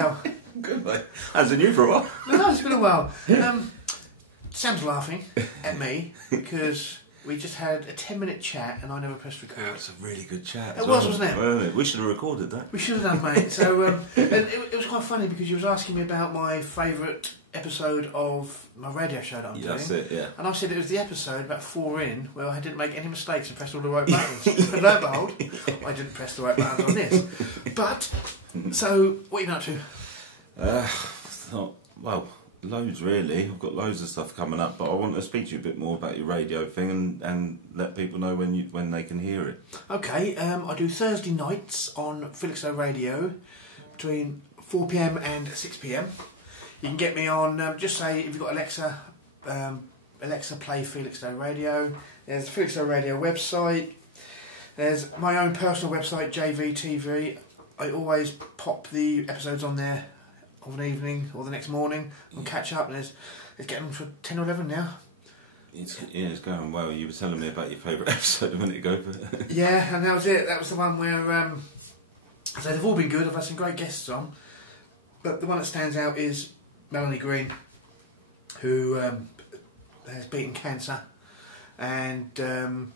pal? Good, mate. Hasn't been you for a while? No, it's been a while. Sam's laughing at me because we just had a 10-minute chat and I never pressed record. It was a really good chat. It was, wasn't it? Well, we should have recorded that. We should have done, mate. So, and it was quite funny because you was asking me about my favourite episode of my radio show that I'm doing. That's it, yeah. And I said it was the episode about 4 in where I didn't make any mistakes and pressed all the right buttons. And lo and behold, I didn't press the right buttons on this. But, so, what are you up to? Well, loads really. I've got loads of stuff coming up, but I want to speak to you a bit more about your radio thing and let people know when they can hear it. Okay, I do Thursday nights on Felixstowe Radio between 4 PM and 6 PM. You can get me on, just say if you've got Alexa, Alexa play Felixstowe Radio. There's the Felixstowe Radio website. There's my own personal website, JVTV. I always pop the episodes on there of an evening or the next morning and catch up. And it's getting for 10 or 11 now. It's going well. You were telling me about your favourite episode a minute ago. Yeah, and that was it. That was the one where so they've all been good. I've had some great guests on, but the one that stands out is Melanie Green, who has beaten cancer, and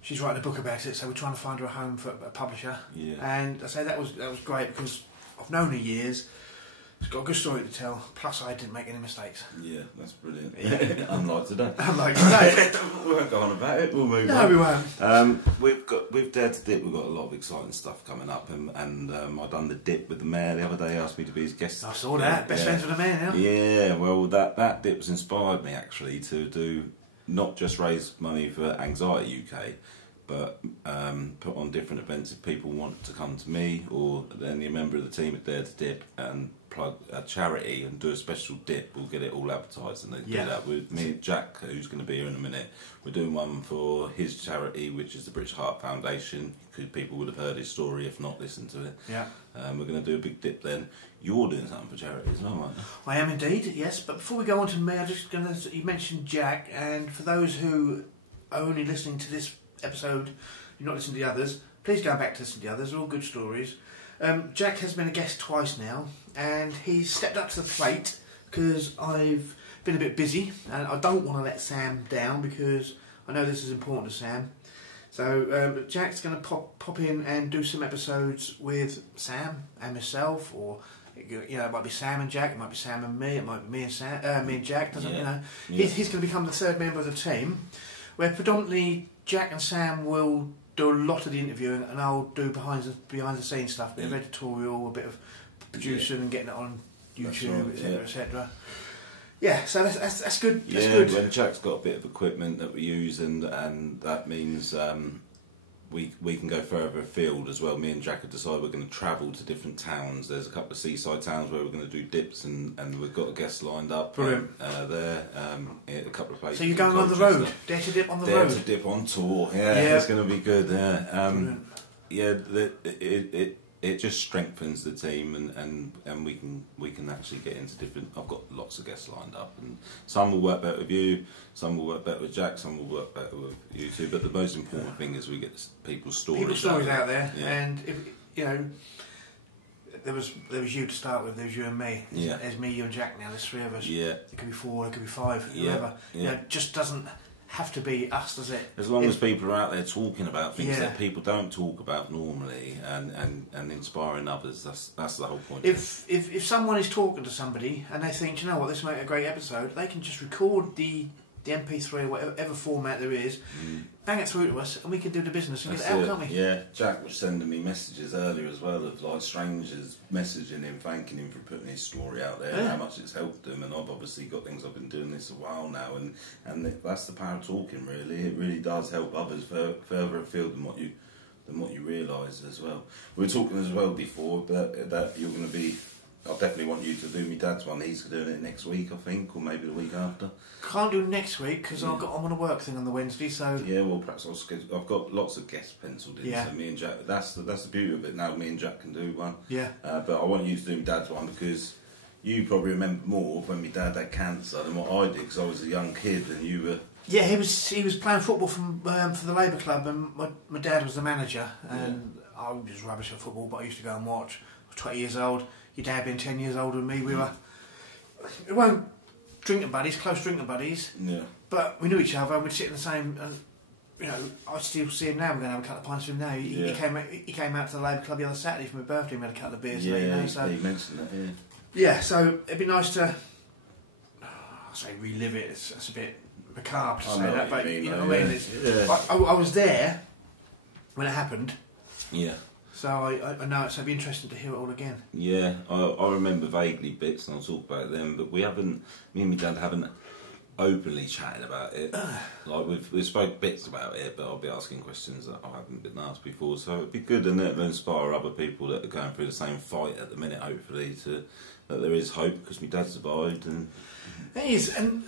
she's writing a book about it. So we're trying to find her a home for a publisher. Yeah. And I say that was great because I've known her years. She's got a good story to tell. Plus, I didn't make any mistakes. Yeah, that's brilliant. Unlike today. Unlike today. We won't go on about it. We'll move on. No, we won't. With Dare to Dip, we've got a lot of exciting stuff coming up, and I done the dip with the mayor the other day. Asked me to be his guest. I saw that. Best friends with the mayor now. Yeah. Well, that dip's inspired me actually to do not just raise money for Anxiety UK, but put on different events if people want to come to me or any member of the team at Dare to Dip and plug a charity and do a special dip. We'll get it all advertised and they do that with me and Jack, who's going to be here in a minute. We're doing one for his charity, which is the British Heart Foundation, because people would have heard his story if not listened to it. Yeah. We're going to do a big dip then. You're doing something for charity as well, aren't you? I am indeed, yes. But before we go on to me, I'm just going to... You mentioned Jack, and for those who are only listening to this episode, you're not listening to the others, please go back to listen to the others. They're all good stories. Jack has been a guest twice now, and he's stepped up to the plate because I've been a bit busy, and I don't want to let Sam down because I know this is important to Sam. So Jack's going to pop in and do some episodes with Sam and myself, or it might be Sam and Jack, it might be Sam and me, it might be me and Jack. He's going to become the third member of the team, where predominantly Jack and Sam will do a lot of the interviewing, and I'll do behind the scenes stuff, a bit of editorial, a bit of producing and getting it on YouTube, etc. Yeah, so that's good. That's good. When Jack's got a bit of equipment that we use, and that means we can go further afield as well. Me and Jack have decided we're going to travel to different towns. There's a couple of seaside towns where we're going to do dips, and we've got a guest lined up there. A couple of places. So you're going on the road? Dare to Dip on the road? Dare to Dip on tour. Yeah, it's going to be good. It just strengthens the team, and we can actually get into different. I've got lots of guests lined up, and some will work better with you, some will work better with Jack, some will work better with you two. But the most important thing is we get people's stories out there. And if, there was you to start with. There was you and me. There's me, you, and Jack. Now there's 3 of us. Yeah, it could be 4, it could be 5, whoever. It just doesn't have to be us, does it? As long as people are out there talking about things that people don't talk about normally, and inspiring others, that's the whole point. If someone is talking to somebody and they think, you know what, this might be a great episode, they can just record the MP3 or whatever format there is, bang it through to us, and we can do the business and get it out, can't we? Yeah, Jack was sending me messages earlier as well of like strangers messaging him, thanking him for putting his story out there and how much it's helped him. And I've obviously got things. I've been doing this a while now, and that's the power of talking. Really, it really does help others further afield than what you realise as well. We were talking as well before that you're going to be. I definitely want you to do my dad's one. He's doing it next week, I think, or maybe the week after. Can't do next week because I'm on a work thing on the Wednesday. So well, perhaps I've got lots of guests penciled in. So me and Jack. That's the beauty of it. Now me and Jack can do one. Yeah. But I want you to do my dad's one because you probably remember more when my dad had cancer than what I did because I was a young kid and you were. Yeah, he was playing football for the Labour Club, and my dad was the manager, and I was rubbish at football, but I used to go and watch. I was 20 years old. your dad being 10 years older than me, we weren't drinking buddies, close drinking buddies. Yeah. But we knew each other and we'd sit in the same... you know, I still see him now. We're going to have a couple of pints with him now. He came out to the Labour Club the other Saturday for my birthday. We had a couple of beers. Yeah, you know, so, you mentioned that. Yeah. Yeah, so it'd be nice to, I say relive it. It's a bit macabre to say that, but you know what I mean. I was there when it happened. Yeah. So I know it'd be interesting to hear it all again. Yeah, I remember vaguely bits, and I'll talk about them. But me and my dad haven't openly chatted about it. Like we've spoke bits about it, but I'll be asking questions that I haven't been asked before. So it'd be good, and it'll inspire other people that are going through the same fight at the minute. Hopefully, that there is hope, because my dad survived. And it is, and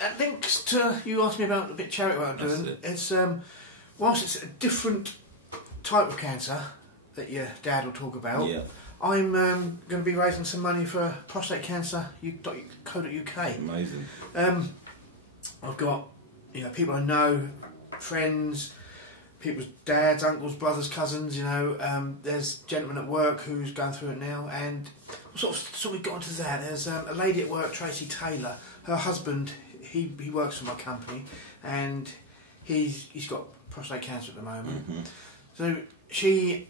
that links to you asked me about a bit of charity work I'm doing. It's whilst it's a different type of cancer that your dad will talk about. Yeah. I'm going to be raising some money for Prostate Cancer .co.uk. Amazing. I've got people I know, friends, people's dads, uncles, brothers, cousins. There's a gentleman at work who's going through it now, and sort of got onto that. There's a lady at work, Tracy Taylor. Her husband, he works for my company, and he's got prostate cancer at the moment. Mm-hmm. So she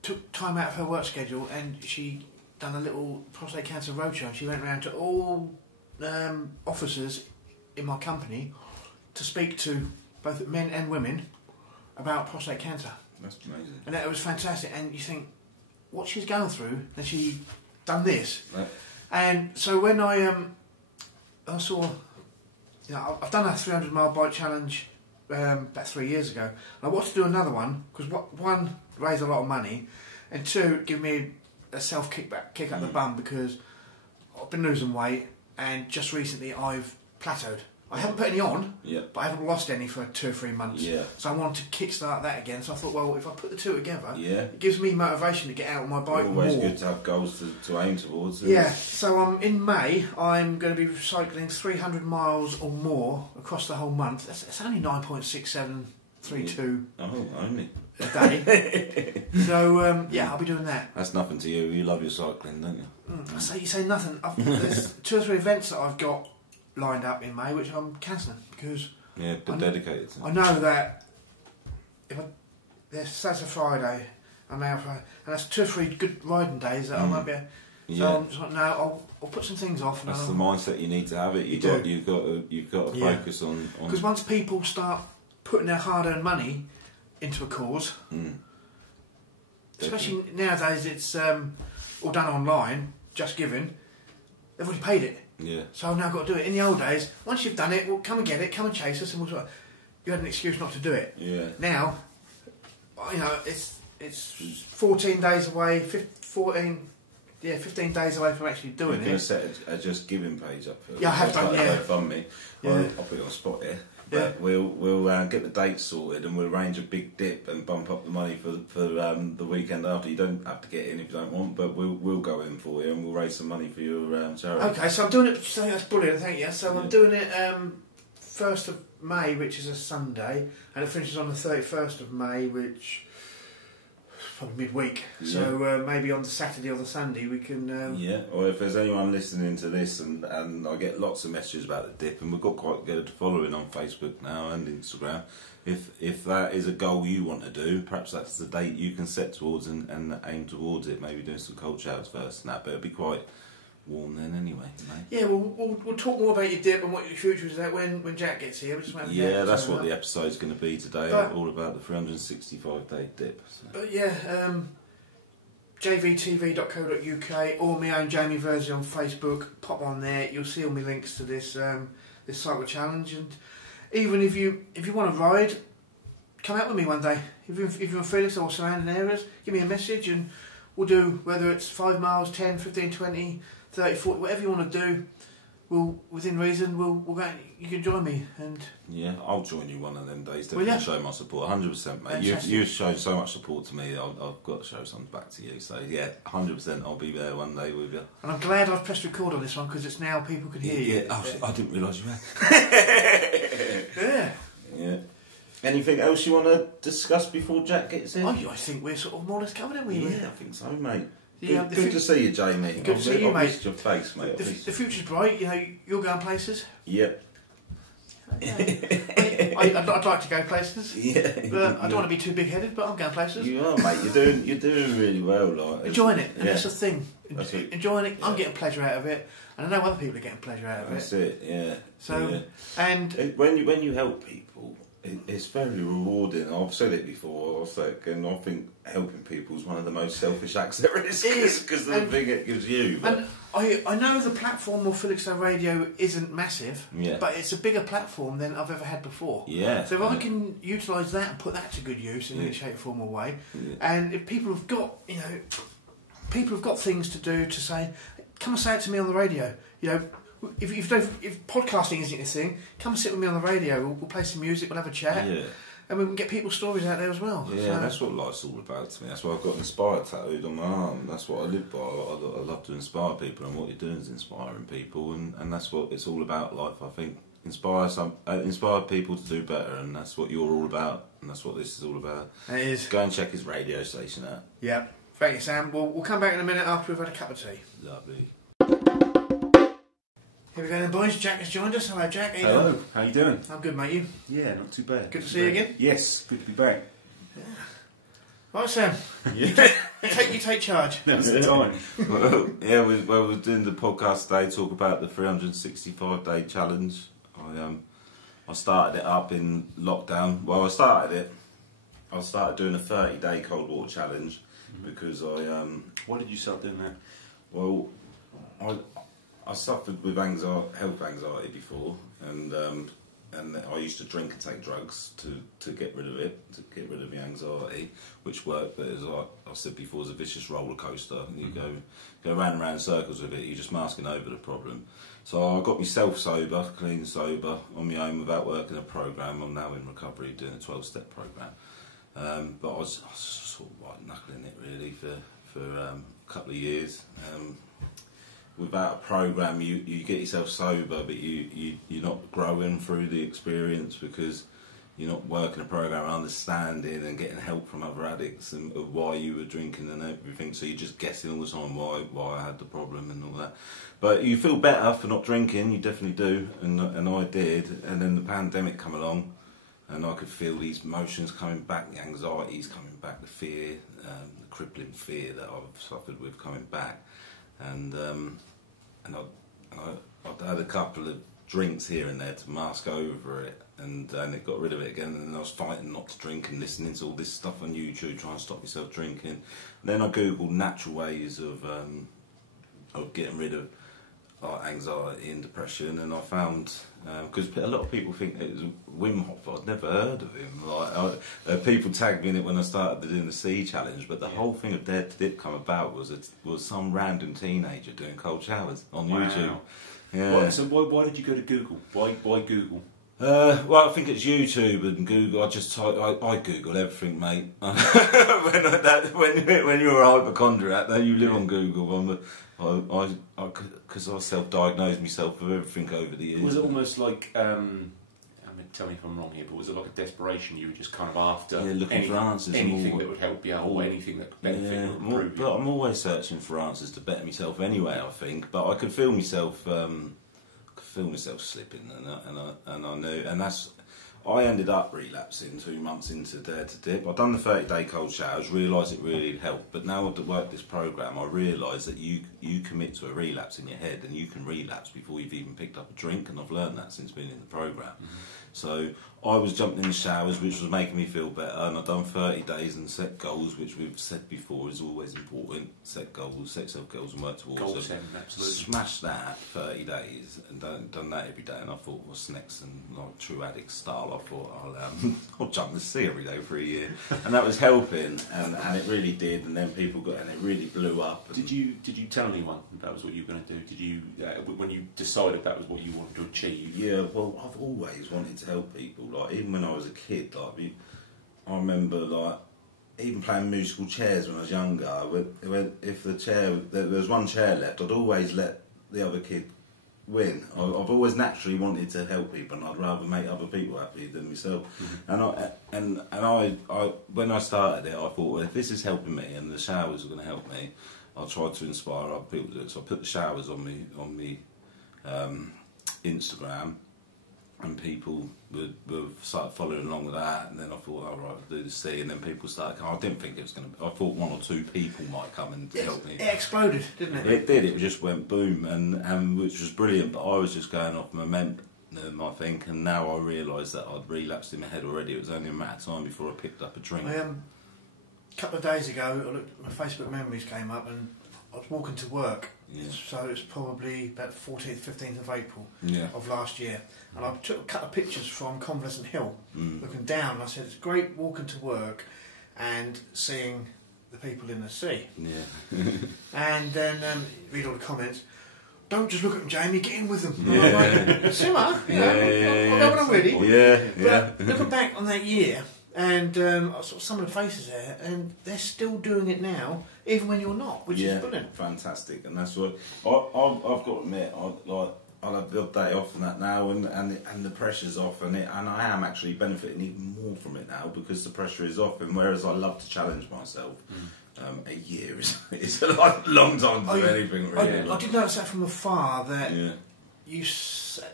took time out of her work schedule, and she done a little prostate cancer roadshow. She went around to all officers in my company to speak to both men and women about prostate cancer. That's amazing. And it was fantastic. And you think, what she's going through, and she done this. Right. And so when I saw, I've done a 300-mile bike challenge about 3 years ago. And I wanted to do another one because one, raise a lot of money, and two, give me a kick up the bum, because I've been losing weight, and just recently I've plateaued. I haven't put any on, but I haven't lost any for 2 or 3 months. Yeah. So I wanted to kickstart that again. So I thought, well, if I put the two together, it gives me motivation to get out on my bike more. Always good to have goals to aim towards. Yeah. So in May, I'm going to be cycling 300 miles or more across the whole month. It's only 9.6732. Oh, only a day. So I'll be doing that. That's nothing to you. You love your cycling, don't you? You say nothing. There's 2 or 3 events that I've got lined up in May, which I'm cancelling because dedicated to. I know that if that's a Friday, and that's 2 or 3 good riding days that I won't be. So I'm just like, no, I'll put some things off. That's the mindset you need to have it. You've got to focus on. Because once people start putting their hard-earned money into a cause, especially nowadays, it's all done online, just giving. They've already paid it. Yeah. So I've now got to do it. In the old days, once you've done it, well, come and get it, come and chase us, and we'll sort of, you had an excuse not to do it. Yeah. Now, it's 14 days away, 15 days away from actually doing it. You're going to set a Just Giving page up for I have done, Fund me. Well, I'll put it on the spot here. But we'll get the dates sorted, and we'll arrange a big dip and bump up the money for the weekend after. You don't have to get in if you don't want, but we'll go in for you, and we'll raise some money for your charity. Okay, so I'm doing it. So that's brilliant, thank you. So I'm doing it 1st of May, which is a Sunday, and it finishes on the 31st of May, which probably midweek. Yeah. So maybe on the Saturday or the Sunday we can. Or if there's anyone listening to this, and I get lots of messages about the dip, and we've got quite good following on Facebook now and Instagram. If that is a goal you want to do, perhaps that's the date you can set towards and aim towards it. Maybe doing some cold showers first and that, but it'll be quite warm then anyway. Yeah, we'll talk more about your dip and what your future is when Jack gets here. That's what the episode's going to be today, all about the 365-day dip. So. But jvtv.co.uk or my own Jamie Verso on Facebook. Pop on there, you'll see all my links to this cycle challenge. And even if you want to ride, come out with me one day. If you're in Felix or surrounding areas, give me a message and we'll do, whether it's 5 miles, 10, 15, 20, 30, 40, whatever you want to do. We'll, within reason, we'll go. You can join me, and I'll join you one of them days. Definitely show my support, 100%, mate. You've shown so much support to me. I've got to show something back to you. So 100%, I'll be there one day with you. And I'm glad I've pressed record on this one because it's now people can hear you. I didn't realise you had. Yeah. Anything else you want to discuss before Jack gets in? I think we're sort of more or less covered, aren't we? Yeah, I think so, mate. Good to see you, Jamie. Good to see you, mate. I missed your face, mate. The future's bright. You're going places. Yep. I'd like to go places. Yeah. But I don't want to be too big-headed, but I'm going places. You are, mate. You're doing really well. Like enjoying it, and that's the thing. That's enjoying it. I'm getting pleasure out of it, and I know other people are getting pleasure out of it. That's it. Yeah. So, and when you help people, it's very rewarding. I've said it before, and I think helping people is one of the most selfish acts there is, because of the thing it gives you. But. And I know the platform of Felixstowe Radio isn't massive, but it's a bigger platform than I've ever had before. Yeah. So if I can utilise that and put that to good use in any shape, form or way, and if people have got, people have got things to do to say, come and say it to me on the radio. If podcasting isn't your thing, come and sit with me on the radio. We'll play some music, we'll have a chat, and we can get people's stories out there as well. Yeah, that's what life's all about to me. That's why I've got Inspired tattooed on my arm. That's what I live by. I love to inspire people, and what you're doing is inspiring people, and that's what it's all about. Life, I think, inspire people to do better, and that's what you're all about, and that's what this is all about. It is. Go and check his radio station out. Yeah, thank you, Sam. We'll come back in a minute after we've had a cup of tea. Lovely. Here we go then, boys. Jack has joined us. Hello, Jack. Hello. How you doing? I'm good, mate. You? Yeah, not too bad. Good to see you again. Yes, good to be back. Yeah. Right, Sam. You take charge. That's the time. We're doing the podcast today. Talk about the 365-day challenge. I started it up in lockdown. Well, I started doing a 30-day cold water challenge because Why did you start doing that? Well, I suffered with health anxiety before, and I used to drink and take drugs to get rid of it, to get rid of the anxiety, which worked. But as I said before, it's a vicious roller coaster. You go round and round in circles with it. You're just masking over the problem. So I got myself sober, clean sober, on my own without working a program. I'm now in recovery doing a 12-step program. But I was sort of like knuckling it really for a couple of years. Without a program, you get yourself sober, but you're not growing through the experience because you're not working a program, understanding and getting help from other addicts and of why you were drinking and everything. So you're just guessing all the time why I had the problem and all that. But you feel better for not drinking, you definitely do, and I did. And then the pandemic come along, and I could feel these emotions coming back, the anxieties coming back, the fear, the crippling fear that I've suffered with coming back. And I had a couple of drinks here and there to mask over it, and it got rid of it again. And I was fighting not to drink and listening to all this stuff on YouTube, trying to stop myself drinking. And then I googled natural ways of getting rid of anxiety and depression, and I found because a lot of people think it was Wim Hof. I'd never heard of him. People tagged me in it when I started doing the Sea Challenge, but the whole thing of Dare to Dip come about was some random teenager doing cold showers on YouTube. Yeah. So why did you go to Google? Why Google? Well, I think it's YouTube and Google. I Google everything, mate. when you're a hypochondriac, you live on Google. Because I self-diagnosed myself with everything over the years. Was it almost like, tell me if I'm wrong here, but was it like a desperation? You were just kind of after looking for answers, anything that would help you out, or anything that could benefit or improve you? But I'm always searching for answers to better myself anyway, I think. But I could feel myself slipping, and I knew, and that's. I ended up relapsing 2 months into Dare to Dip. I'd done the 30-day cold showers, realised it really helped. But now I've worked this program, I realise that you commit to a relapse in your head, and you can relapse before you've even picked up a drink. And I've learned that since being in the program. So I was jumping in the showers, which was making me feel better, and I've done 30 days and set goals, which we've said before is always important. Set goals, set self goals, and work towards them. Goal setting, absolutely. Smash that 30 days and done that every day. And I thought, what's next? And like true addict style, I thought I'll jump in the sea every day for a year, and that was helping, and it really did. And then people got, and it really blew up. Did you tell anyone that was what you were going to do? Did you when you decided that was what you wanted to achieve? Yeah, well, I've always wanted to help people. Like even when I was a kid, like I remember even playing musical chairs when I was younger. If there was one chair left, I'd always let the other kid win. I've always naturally wanted to help people, and I'd rather make other people happy than myself. And I when I started it, I thought, well, if this is helping me, and the showers are going to help me, I tried to inspire other people to do it. So I put the showers on me Instagram, and people would start following along with that. And then I thought, all right, I'll do the sea. And then people started coming. I didn't think it was going to. I thought 1 or 2 people might come and help me. It exploded, didn't it? It did. It just went boom, and which was brilliant. But I was just going off momentum, I think. And now I realise that I'd relapsed in my head already. It was only a matter of time before I picked up a drink. A couple of days ago, I looked, my Facebook memories came up, and I was walking to work. Yeah. So it was probably about 14th, 15th of April Yeah. of last year. And I took a couple of pictures from Convalescent Hill, looking down, and I said, it's great walking to work and seeing the people in the sea. Yeah. And then read all the comments. Don't just look at them, Jamie, get in with them. Yeah. And I'm like, simmer, you know, Yeah. I know when I'm ready. Yeah. But looking back on that year, and I saw some of the faces there, and they're still doing it now, even when you're not, which is brilliant. Fantastic. And that's what I've got to admit. I'll have the odd day off and that now, and the pressure's off, and I am actually benefiting even more from it now because the pressure is off. And whereas I love to challenge myself, a year is a long time to do anything really. I did notice that from afar that Yeah.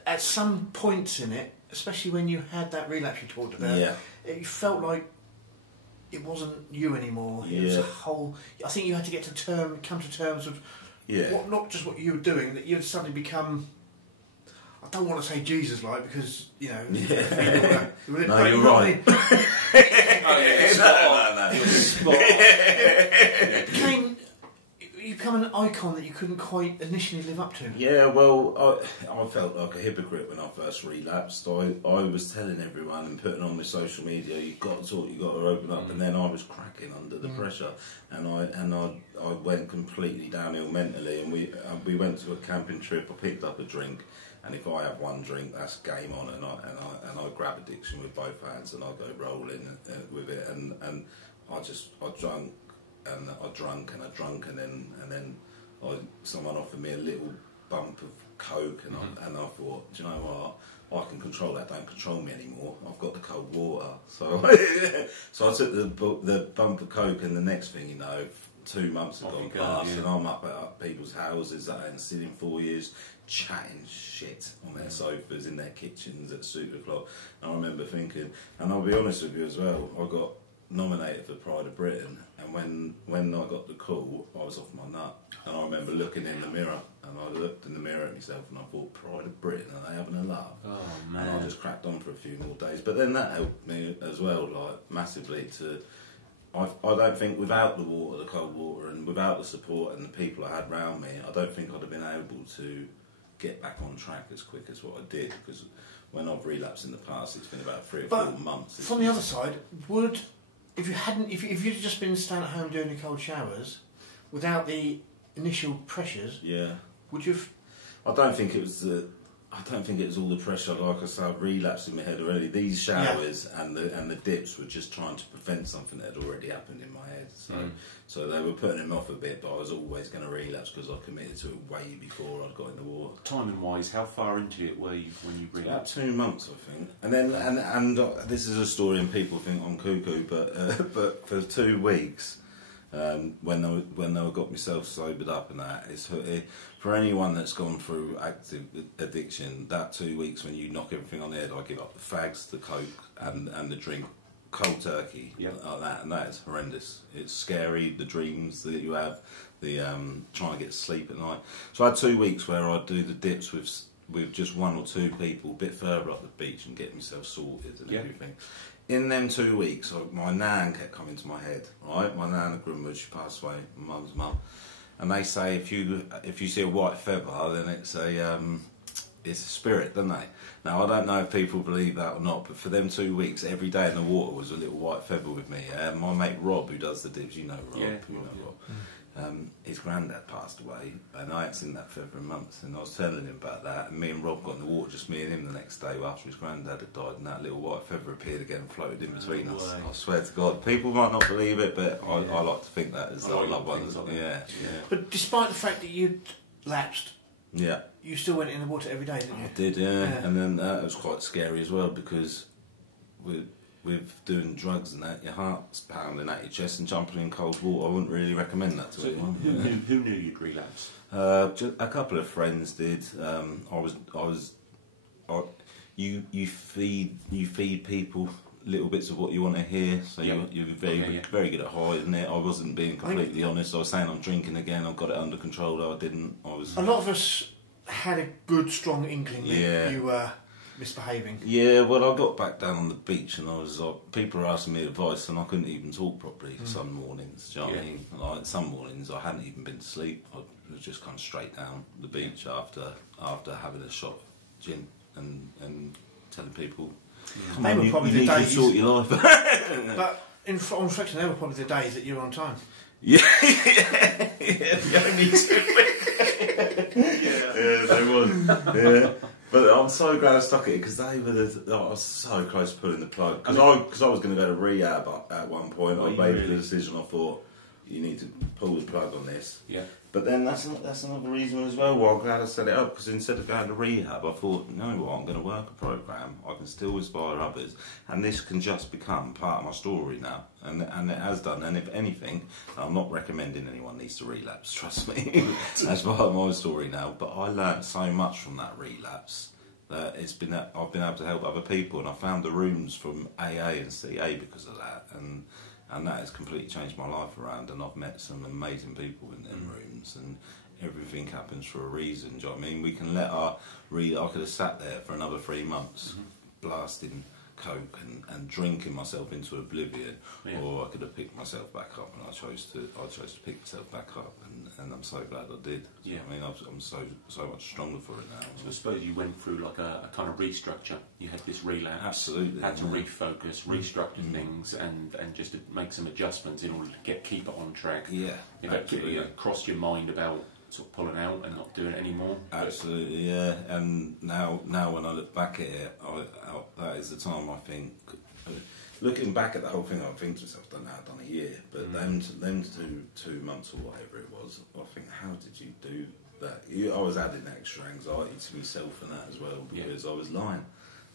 at some points in it, especially when you had that relapse you talked about, it felt like it wasn't you anymore. It was a whole. I think you had to come to terms with not just what you were doing, that you'd suddenly become. I don't want to say Jesus-like because you know. No, you're right. You become an icon that you couldn't quite initially live up to. Yeah, well, I felt like a hypocrite when I first relapsed. I was telling everyone and putting on my social media, you've got to talk, you've got to open up, and then I was cracking under the pressure, and I went completely downhill mentally. And we went to a camping trip. I picked up a drink, and if I have one drink, that's game on. And I grab addiction with both hands, and I go rolling with it, and I drank, and then someone offered me a little bump of coke, and I thought, do you know what? I can control that. Don't control me anymore. I've got the cold water. So I took the bump of coke, and the next thing you know, 2 months have gone past, and I'm up at people's houses that I hadn't seen in 4 years, chatting shit on their sofas in their kitchens at super o'clock. And I remember thinking, and I'll be honest with you as well, I got nominated for Pride of Britain, and when I got the call, I was off my nut. And I remember looking in the mirror, and I looked in the mirror at myself, and I thought, Pride of Britain, are they having a laugh? Oh man! And I just cracked on for a few more days. But then that helped me as well, like massively. I don't think without the water, the cold water, and without the support and the people I had around me, I don't think I'd have been able to get back on track as quick as what I did. Because when I've relapsed in the past, it's been about 3 or 4 months. From the other side, if you'd just been staying at home doing the cold showers, without the initial pressures, would you have? I don't think it was all the pressure. Like I said, I've relapsed in my head already. These showers and the dips were just trying to prevent something that had already happened in my head. So they were putting him off a bit, but I was always going to relapse because I committed to it way before I got in the water. Timing wise, how far into it were you when you relapsed? About 2 months, I think. And then and this is a story, and people think I'm cuckoo, but for 2 weeks. When I got myself sobered up and that, for anyone that's gone through active addiction, that 2 weeks when you knock everything on the head, I give up the fags, the coke, and the drink, cold turkey, like that, and that is horrendous. It's scary, the dreams that you have, the trying to get to sleep at night. So I had 2 weeks where I'd do the dips with just 1 or 2 people, a bit further up the beach, and get myself sorted and everything. In them 2 weeks, my nan kept coming to my head, right? My nan at Grimwood, she passed away, my mum's mum. And they say if you see a white feather, then it's a spirit, don't they? Now, I don't know if people believe that or not, but for them 2 weeks, every day in the water was a little white feather with me. My mate Rob, who does the dips, you know Rob. Rob. His granddad passed away, and I hadn't seen that feather in months, and I was telling him about that, and me and Rob got in the water, just me and him, the next day after his granddad had died, and that little white feather appeared again and floated in between us. I swear to God, people might not believe it, but I like to think that as our loved ones. But despite the fact that you'd lapsed, yeah, you still went in the water every day, didn't you? I did, and then that was quite scary as well, because with doing drugs and that, your heart's pounding at your chest and jumping in cold water. I wouldn't really recommend that to anyone. Who knew you'd relapse? Just a couple of friends did. You feed people little bits of what you want to hear, so you're very good at hiding it. I wasn't being completely honest. I was saying I'm drinking again. I've got it under control. Though I didn't. I was. A lot of us had a good, strong inkling that you were misbehaving. Yeah, well, I got back down on the beach and I was people were asking me advice and I couldn't even talk properly some mornings. Do you know what I mean? Like some mornings I hadn't even been to sleep. I was just kind of straight down the beach after having a shot of gin and telling people. They were probably the days. Sort your life. But on reflection, they were probably the days that you were on time. Yeah, the only two. Yeah, they were. Yeah. But I'm so glad I stuck it because I was so close to pulling the plug. Because I was going to go to rehab at one point. I made the decision. I thought you need to pull the plug on this. Yeah. But then that's another reason as well why I'm glad I set it up, because instead of going to rehab, I thought, you know what, I'm going to work a program. I can still inspire others, and this can just become part of my story now, and it has done. And if anything, I'm not recommending anyone needs to relapse. Trust me, that's part of my story now. But I learned so much from that relapse that I've been able to help other people, and I found the rooms from AA and CA because of that, and that has completely changed my life around, and I've met some amazing people in them rooms, and everything happens for a reason. Do you know what I mean? We can let I could have sat there for another 3 months, blasting coke and drinking myself into oblivion, or I could have picked myself back up, and I chose to pick myself back up, and I'm so glad I did. Yeah. I mean, I'm so much stronger for it now. So I suppose you went through like a kind of restructure. You had this relapse. Absolutely. Had to refocus, restructure things, and just to make some adjustments in order to keep it on track. Yeah. Absolutely. Crossed your mind about sort of pulling out and not doing it anymore. Absolutely, yeah. And now when I look back at it, that is the time I think. Looking back at the whole thing, I think to myself, I've done a year, but them 2 months or whatever it was, I think, how did you do that? I was adding extra anxiety to myself and that as well, because I was lying.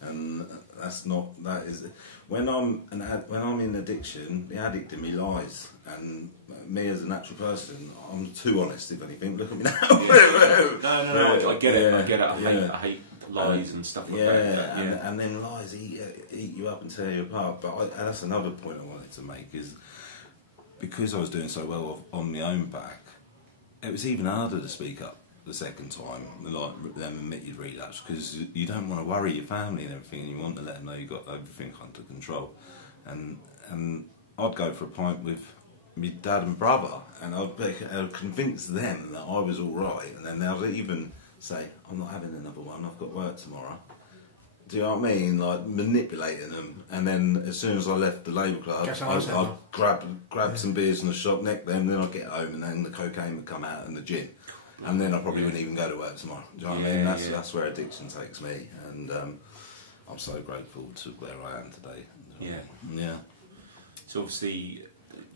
And that is when I'm in addiction, the addict in me lies, and me as a natural person, I'm too honest. If anything, look at me now. No, I get it. I get it. I hate lies and stuff like that. And then lies eat you up and tear you apart. But that's another point I wanted to make, is because I was doing so well on my own back, it was even harder to speak up the second time, like them admitted relapse, because you don't want to worry your family and everything, and you want to let them know you got everything under control. And I'd go for a pint with my dad and brother, and I'd convince them that I was all right, and then they'd even say, "I'm not having another one. I've got work tomorrow." Do you know what I mean? Like manipulating them, and then as soon as I left the Labour Club, I'd grab some beers in the shop, neck them, then I'd get home, and then the cocaine would come out and the gin. And then I probably wouldn't even go to work tomorrow. Do you know what I mean? That's where addiction takes me, and I'm so grateful to where I am today. Yeah. So obviously, you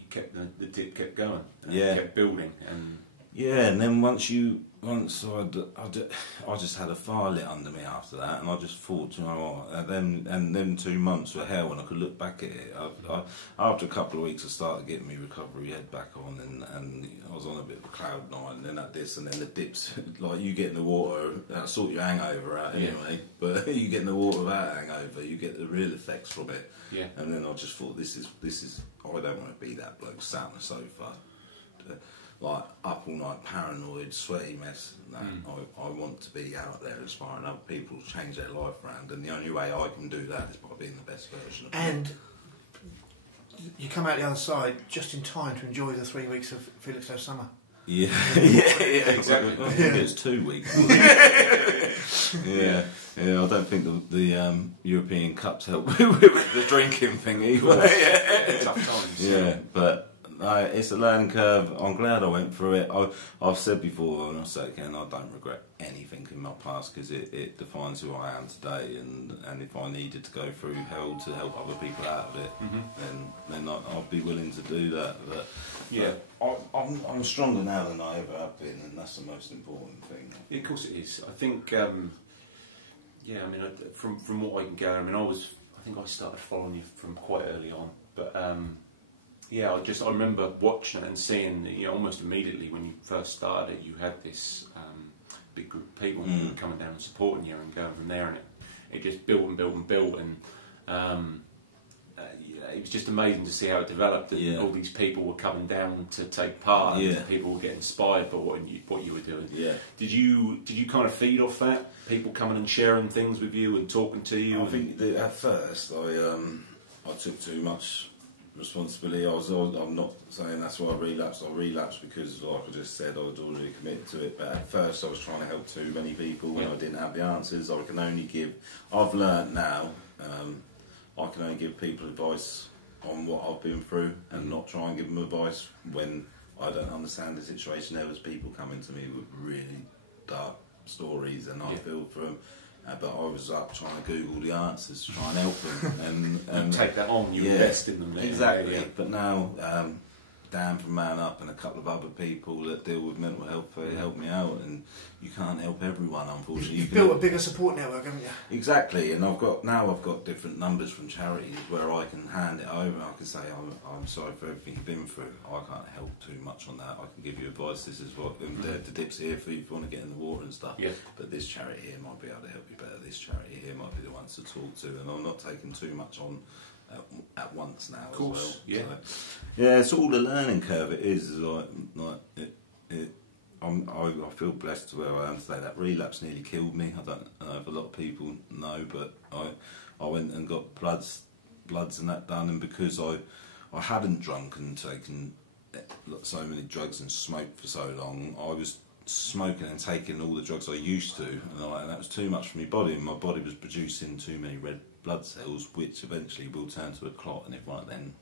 kept the dip kept going. And kept building, and and then I just had a fire lit under me after that, and I just thought, you know what? And then 2 months were hell, and I could look back at it. After a couple of weeks, I started getting my recovery head back on, and I was on a bit of a cloud nine, and then at this, and then the dips, like you get in the water, that sort your hangover out anyway. But you get in the water without hangover, you get the real effects from it. Yeah. And then I just thought, this is I don't want to be that bloke sat on the sofa. Like up all night, paranoid, sweaty mess. No, I want to be out there inspiring other people to change their life around, and the only way I can do that is by being the best version of me. And you come out the other side just in time to enjoy the 3 weeks of Felixstowe summer. Yeah, exactly. I think it's 2 weeks. Yeah. I don't think the European Cups help with the drinking thing either. Tough times. Yeah, but. It's a learning curve. I'm glad I went through it. I've said before, and I'll say it again, I don't regret anything in my past, because it defines who I am today, and if I needed to go through hell to help other people out of it, then I'll be willing to do that. But I'm stronger now than I ever have been, and that's the most important thing. Yeah, of course it is. I think, from what I can gather, I think I started following you from quite early on, but yeah, I remember watching it and seeing that, almost immediately when you first started, you had this big group of people who were coming down and supporting you and going from there, and it just built and built and built, and it was just amazing to see how it developed, and all these people were coming down to take part, and people were getting inspired by what you were doing. Yeah. Did you kind of feed off that? People coming and sharing things with you and talking to you? I think that at first I took too much responsibility. I'm not saying that's why I relapsed. I relapsed because, like I just said, I was already committed to it. But at first I was trying to help too many people when I didn't have the answers. I can only give... I've learnt now... I can only give people advice on what I've been through and not try and give them advice when I don't understand the situation. There was people coming to me with really dark stories and I feel for them, but I was up trying to Google the answers to try and help them. And take that on, you invest in them. Exactly, but now Dan from Man Up and a couple of other people that deal with mental health help me out, and you can't help everyone, unfortunately. You've built a bigger support network, haven't you? Exactly, and I've got different numbers from charities where I can hand it over. I can say I'm sorry for everything you've been through. I can't help too much on that. I can give you advice. This is what the dip's here for you if you want to get in the water and stuff. Yeah. But this charity here might be able to help you better. This charity here might be the ones to talk to, and I'm not taking too much on at once now. Of course, as well. So, it's all the learning curve. It is I feel blessed to where I am today. That relapse nearly killed me. I don't know if a lot of people know, but I went and got bloods and that done, and because I hadn't drunk and taken so many drugs and smoked for so long, I was smoking and taking all the drugs I used to, and that was too much for my body, and my body was producing too many red blood cells, which eventually will turn to a clot, and if one of them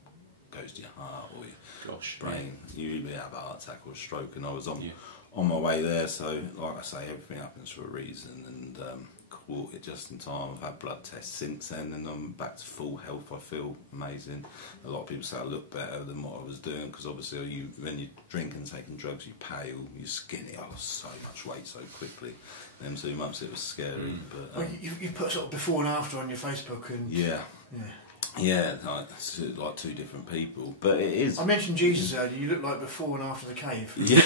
goes to your heart or your brain, you either have a heart attack or a stroke, and I was on my way there. So like I say, everything happens for a reason, and caught it just in time. I've had blood tests since then and I'm back to full health. I feel amazing. A lot of people say I look better than what I was doing, because obviously when you drink and taking drugs, you're pale, you're skinny. I lost so much weight so quickly. Them 2 months it was scary. But well, you put sort of before and after on your Facebook, and it's like two different people, but it is. I mentioned Jesus earlier. You look like before and after the cave. Yeah,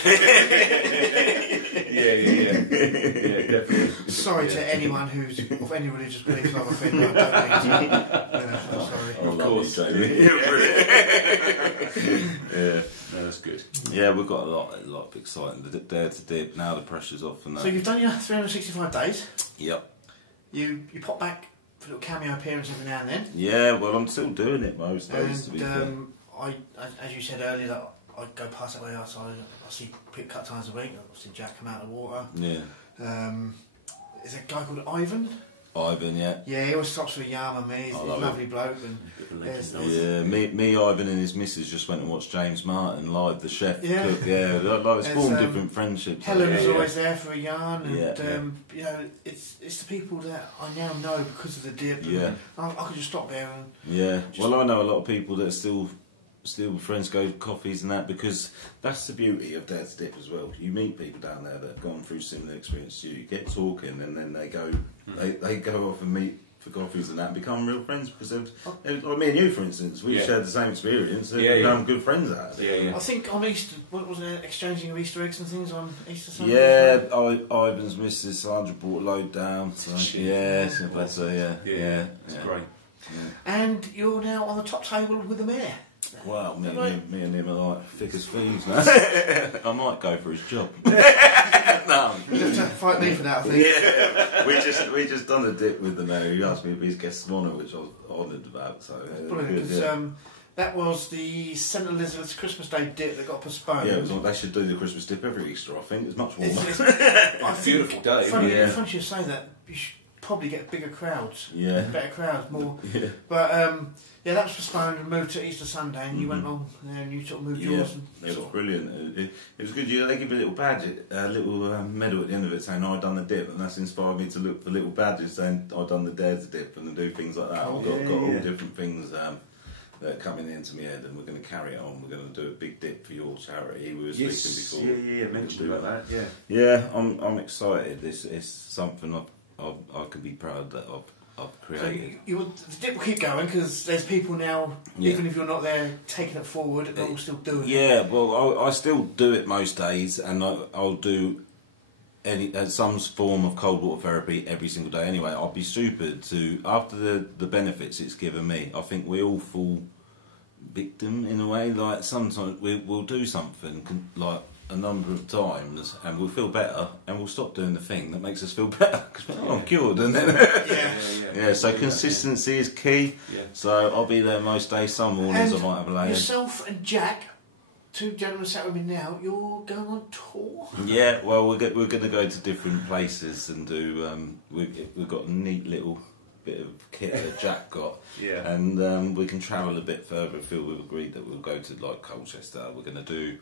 definitely. Sorry to anyone who's of any religious beliefs I'm offended. I'm sorry. Of course, Jamie. No, that's good. Yeah, we've got a lot of exciting. The Dare to Dip. Now the pressure's off, and that. So you've done your 365 days. Yep. You pop back for a little cameo appearance every now and then. Yeah, well, I'm still doing it most days. And as you said earlier, that I go past that way outside. I see people a couple times a week. I've seen Jack come out of the water. Yeah. Is there a guy called Ivan? Ivan, yeah. Yeah, he always stops for a yarn with me. He's a lovely bloke. And me, Ivan and his missus just went and watched James Martin live, the chef cook. Yeah, it's formed different friendships. Helen's always there for a yarn, and you know, it's the people that I now know because of the dip. Yeah, I could just stop there and well, I know a lot of people that still friends, go to coffees and that, because that's the beauty of Dare to Dip as well. You meet people down there that have gone through similar experience to you. You get talking, and then they go off and meet for coffees and that, and become real friends, because like me and you, for instance, we shared the same experience. They've become good friends out of it. I think on Easter, what was it, exchanging of Easter eggs and things on Easter Sunday? Yeah, Ivan's missus Sandra brought a load down. So bless her. Yeah, it's great. Yeah. And you're now on the top table with the mayor. Well, me and him are like thick as thieves now. I might go for his job. No, you have to fight me for that, I think. Yeah, we just done a dip with the mayor. He asked me if he's guest of honour, which I was honoured about. So brilliant, because that was the St Elizabeth's Christmas Day dip that got postponed. Yeah, it was like they should do the Christmas dip every Easter. I think it's much warmer. It's a beautiful day. Funny you say that. You should probably get bigger crowds. Yeah, better crowds, more. Yeah. But that was postponed and moved to Easter Sunday, and you went along there and you sort of moved yours. And it was brilliant. It was good. They give a little badge, a little medal at the end of it saying, "I've done the dip," and that's inspired me to look for little badges saying, "I've done the Dare to Dip," and do things like that. I've got all different things that are coming into my head, and we're going to carry it on. We're going to do a big dip for your charity. We were speaking before. Yeah, mentioned about that. Yeah, I'm excited. It's something I can be proud of. I've created. So the dip will keep going because there's people now, even if you're not there, taking it forward, they're all still doing it. Yeah, well, I still do it most days, and I'll do some form of cold water therapy every single day. Anyway, I'd be stupid to, after the benefits it's given me. I think we all fall victim in a way. Like sometimes we'll do something like a number of times and we'll feel better and we'll stop doing the thing that makes us feel better because I'm cured, and then so consistency is key. So I'll be there most days. Some mornings I might have a lay. Yourself and Jack, two gentlemen sat with me now, you're going on tour? Yeah, well we're going to go to different places and do we've got a neat little bit of kit that Jack got, and we can travel a bit further afield. We've agreed that we'll go to like Colchester. We're going to do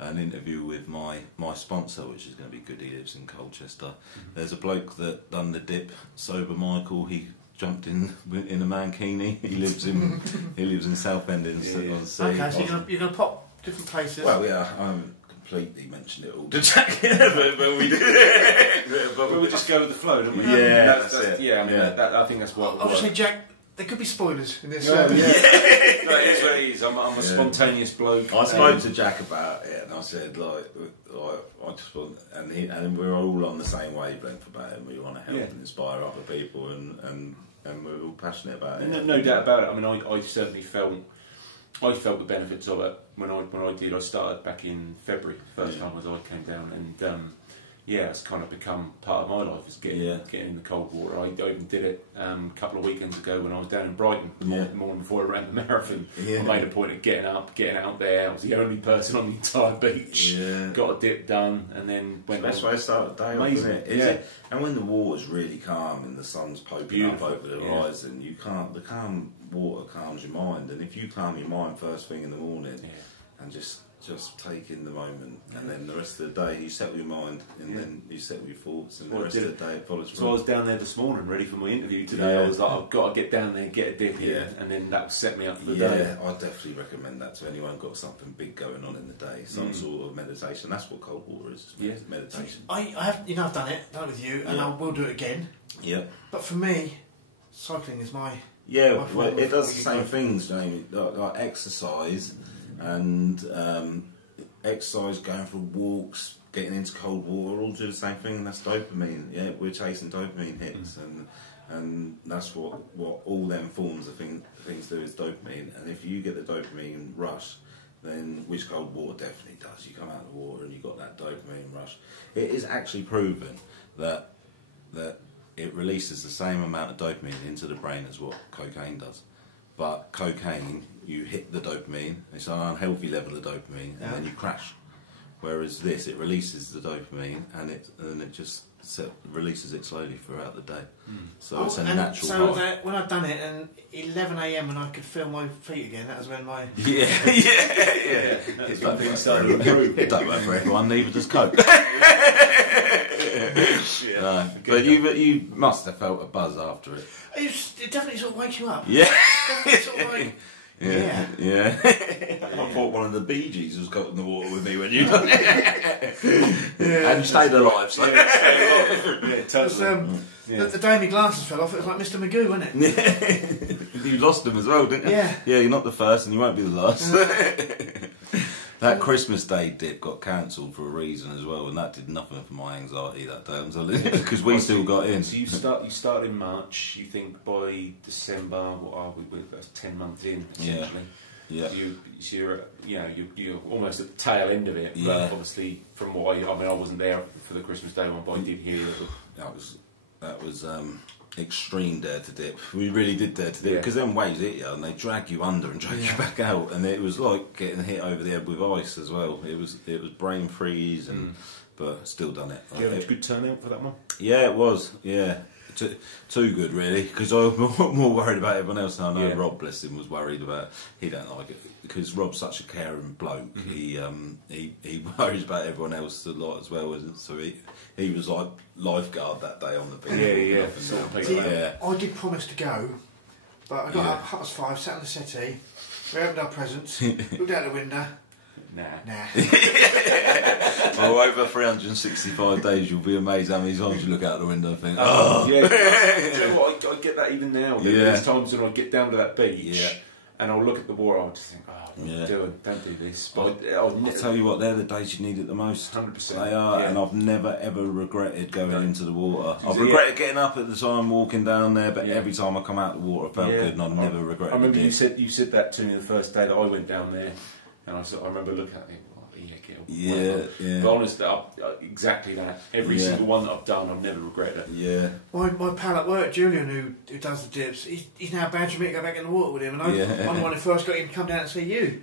an interview with my sponsor, which is going to be good. He lives in Colchester. There's a bloke that done the dip, Sober Michael. He jumped in a mankini. He lives in Southend on sea. Okay, so you're going to pop different places. Well, yeah, I completely mentioned it all to Jack, but we did. But we just go with the flow, don't we? Yeah, that's it. Yeah, I mean, I think that's what. Obviously, Jack, there could be spoilers in this. No, it is what it is. I'm a spontaneous bloke. I spoke to Jack about it, and I said, I just want, and we're all on the same wavelength about it. And we want to help and inspire other people, and we're all passionate about it. No doubt about it. I mean, I certainly felt the benefits of it when I did. I started back in February. First time as I came down, and it's kind of become part of my life. Is getting in the cold water. I even did it a couple of weekends ago when I was down in Brighton the morning before I ran the marathon. I made a point of getting out there. I was the only person on the entire beach. Got a dip done, and then went. That's why I started the day off, isn't it? Is it? And when the water's really calm and the sun's poking up over the horizon, the calm water calms your mind. And if you calm your mind first thing in the morning and just take in the moment, and then the rest of the day you settle your mind, and then you settle your thoughts, and the rest of the day it follows. So I was down there this morning ready for my interview today. I was like, I've got to get down there and get a dip here, and then that set me up for the day. Yeah, I definitely recommend that to anyone got something big going on in the day, some sort of meditation. That's what cold water is. Meditation. I have, I've done it with you, and I will do it again. Yeah. But for me, cycling is my well, it does the same things, Jamie. Like exercise. And exercise, going for walks, getting into cold water, all do the same thing, and that's dopamine. Yeah, we're chasing dopamine hits, and that's what all them forms of things do is dopamine. And if you get the dopamine rush, then which cold water definitely does. You come out of the water and you got that dopamine rush. It is actually proven that it releases the same amount of dopamine into the brain as what cocaine does. But cocaine, you hit the dopamine, it's an unhealthy level of dopamine, and then you crash. Whereas this, it releases the dopamine, and it just releases it slowly throughout the day. So it's a natural high. When I'd done it, and 11 a.m. when I could feel my feet again, that was when my... It don't work for everyone, neither does coke. But you must have felt a buzz after it. It definitely sort of wakes you up. Yeah. Definitely sort of like... I thought one of the Bee Gees was got in the water with me when you done it. And stayed alive. So. The day my glasses fell off, it was like Mr. Magoo, wasn't it? You lost them as well, didn't you? Yeah. Yeah, you're not the first and you won't be the last. That Christmas Day dip got cancelled for a reason as well, and that did nothing for my anxiety that day, because we still got in. So you start in March. You think by December, what are we? That's 10 months in, essentially. Yeah. So you're almost at the tail end of it. But obviously, from what I wasn't there for the Christmas Day one, but I did hear that was extreme dare to dip. We really did dare to dip, because then waves hit you and they drag you under and drag you back out, and it was like getting hit over the head with ice as well. It was brain freeze, but still done it. You had a good turnout for that one? Yeah, it was. Yeah. Too good, really, because I was more worried about everyone else. And I know Rob, bless him, was worried about. He don't like it because Rob's such a caring bloke. He worries about everyone else a lot as well. So he was like lifeguard that day on the beach. I did promise to go, but I got up 5:30, sat on the settee. We opened our presents, looked out the window. Nah. Oh, over 365 days, you'll be amazed how many times you look out the window and think, oh. Yeah. You know what, I get that even now. There's times when I get down to that beach and I'll look at the water, I'll just think, what are you doing? Don't do this. But I'll tell you what, they're the days you need it the most. 100%. They are, and I've never ever regretted going into the water. I've regretted getting up at the time, walking down there, but every time I come out of the water, I felt good, and I've never regretted it. I remember you said that to me the first day that I went down there, and I remember looking at it. But honestly, exactly that. Every single one that I've done, I've never regretted it. Yeah. My pal at work, Julian, who does the dips, he's now badgering me to go back in the water with him, and I'm the one who first got him to come down and see you.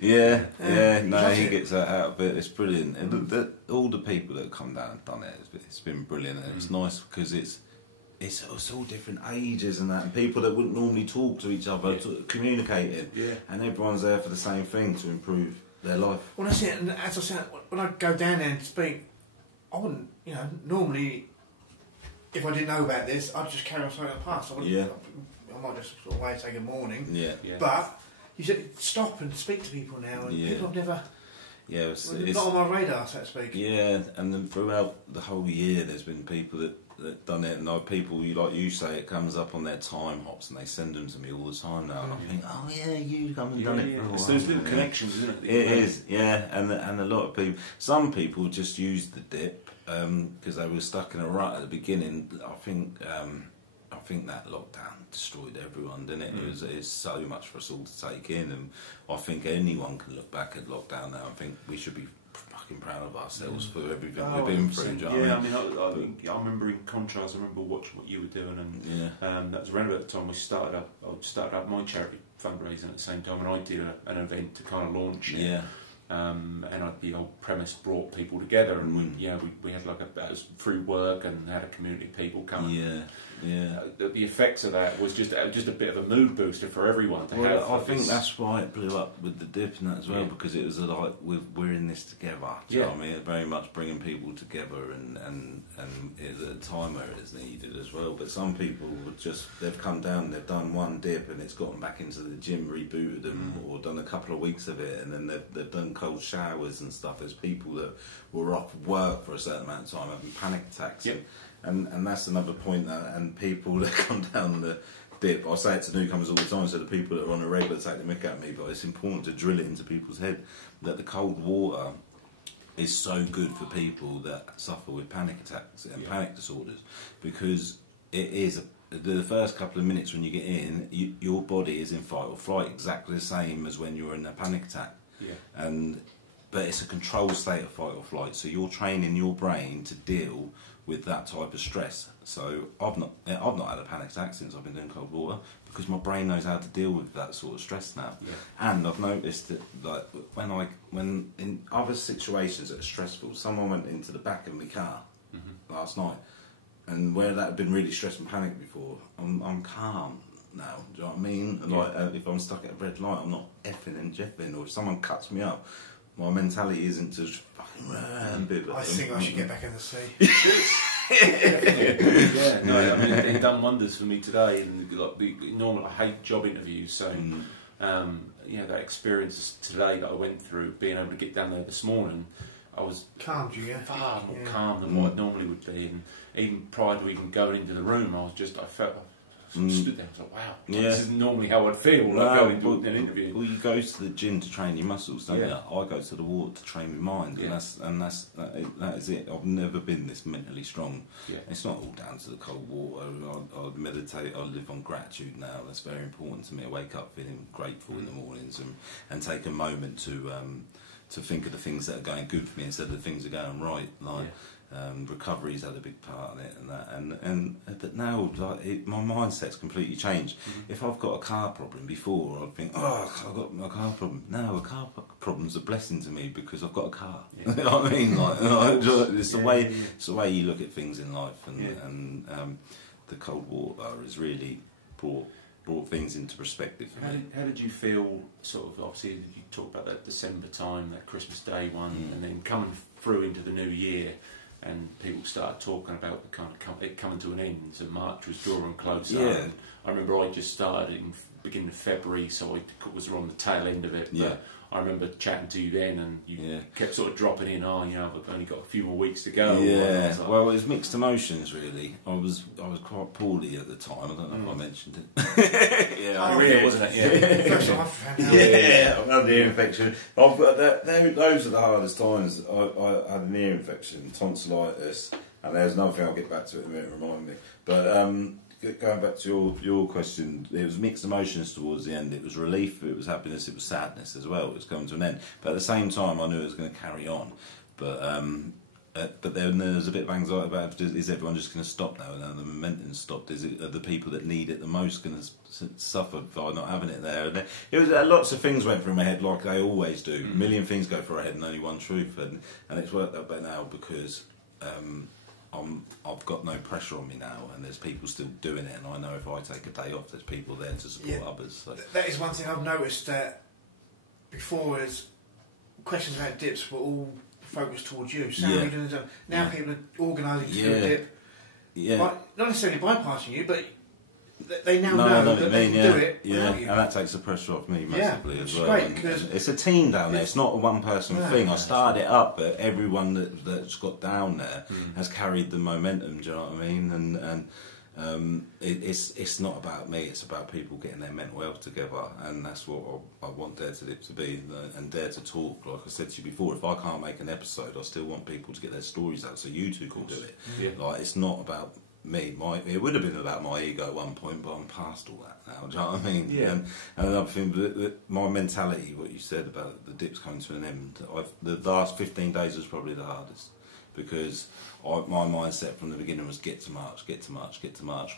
No, he gets that out of it. It's brilliant. And all the people that have come down and done it, it's been brilliant, and it's nice because it's all different ages and that, and people that wouldn't normally talk to each other, communicating, and everyone's there for the same thing to improve their life. Well, that's it. And as I said, when I go down there and speak, I wouldn't, normally, if I didn't know about this, I'd just carry on something past. I might just sort of wait, say good morning. But you said stop and speak to people now, and people have never. It's not on my radar, so to speak. Yeah, and then throughout the whole year, there's been people that done it, and people, like you say, it comes up on their time hops, and they send them to me all the time now, and I think, oh yeah, you come and done it. It's those little connections, isn't it? It is, and a lot of people. Some people just used the dip because they were stuck in a rut at the beginning. I think that lockdown destroyed everyone, didn't it? It's so much for us all to take in, and I think anyone can look back at lockdown now and think we should be fucking proud of ourselves for everything we've been through. I remember in contrast, I remember watching what you were doing, and that was around about the time I started up my charity fundraising at the same time, and I did an event to kind of launch it. And the old premise brought people together, and we had it was through work and had a community of people coming. The effects of that was just a bit of a mood booster for everyone to have. I think that's why it blew up with the dip and that as well, because it was like we're in this together. Do you know what I mean? It very much bringing people together, and it's at a time where it is needed as well. But some people would they've come down, they've done one dip, and it's gotten back into the gym, rebooted them, or done a couple of weeks of it, and then they've done cold showers and stuff. There's people that were off work for a certain amount of time having panic attacks. And that's another point, and people that come down the dip, I say it to newcomers all the time, so the people that are on a regular take the mick at me, but it's important to drill it into people's head that the cold water is so good for people that suffer with panic attacks and panic disorders, because it is the first couple of minutes when you get in, your body is in fight or flight exactly the same as when you're in a panic attack. But it's a controlled state of fight or flight, so you're training your brain to deal with that type of stress. So I've not had a panic attack since I've been doing cold water, because my brain knows how to deal with that sort of stress now. And I've noticed that, like, when in other situations that are stressful, someone went into the back of my car last night, and where that had been really stressed and panic before, I'm calm now. Do you know what I mean? Like, if I'm stuck at a red light, I'm not effing and jeffing, or if someone cuts me up, my mentality isn't to just fucking run. I think I should get back in the sea. It done wonders for me today. And normally I hate job interviews, so that experience today that I went through, being able to get down there this morning, I was calmed you, far more calm than what I normally would be. And even prior to even going into the room, I felt. Stood there, I was like, wow, this isn't normally how I'd feel going to an interview. Well, you go to the gym to train your muscles, don't you? I go to the water to train my mind, and that is it. I've never been this mentally strong. It's not all down to the cold water. I meditate, I live on gratitude now. That's very important to me. I wake up feeling grateful in the mornings, and take a moment to think of the things that are going good for me instead of the things that are going right. Recovery's had a big part in it, but now my mindset's completely changed. If I've got a car problem before, I'd think, I've got my car problem. Now a car problem's a blessing to me because I've got a car. You know what I mean? It's the way you look at things in life, and the cold water has really brought things into perspective for me. How did you feel, sort of, obviously you talked about that December time, that Christmas Day one, and then coming through into the new year, and people started talking about the kind of it coming to an end, so March was drawing closer. I remember I just started beginning of February, so I was on the tail end of it. But Yeah. I remember chatting to you then, and you Yeah. kept sort of dropping in. Oh, you know, I've only got a few more weeks to go. Yeah, Like, well, it was mixed emotions really. I was quite poorly at the time. I don't know if I mentioned it. Yeah, really, wasn't it? Yeah. First time I found out. Yeah, I've had an ear infection. I've got those are the hardest times. I had an ear infection, tonsillitis, and there's another thing I'll get back to in a minute. Remind me, but. Going back to your question, it was mixed emotions towards the end. It was relief, it was happiness, it was sadness as well. It was coming to an end, but at the same time, I knew it was going to carry on. But then there was a bit of anxiety about is everyone just going to stop now? Now the momentum stopped. Are the people that need it the most going to suffer by not having it there? And it was lots of things went through my head, like they always do. A million things go through my head, and only one truth. And it's worked out better now because. I've got no pressure on me now, and there's people still doing it, and I know if I take a day off, there's people there to support others. So. That is one thing I've noticed that before, as questions about dips were all focused towards you. So how are you doing this? Now people are organising to do a dip, not necessarily bypassing you, but they now know that they can do it without you. And that takes the pressure off me massively as well. Great, and it's a team down there. It's not a one-person thing. I started it up, but everyone that's got down there has carried the momentum. Do you know what I mean? And it's not about me. It's about people getting their mental health together, and that's what I want Dare to be, and Dare to Talk. Like I said to you before, if I can't make an episode, I still want people to get their stories out, so you two can do it. Yeah. Like it's not about me. It would have been about my ego at one point, but I'm past all that now. Do you know what I mean? Yeah. And another thing, my mentality, what you said about the dips coming to an end, the last 15 days was probably the hardest, because my mindset from the beginning was get to March. When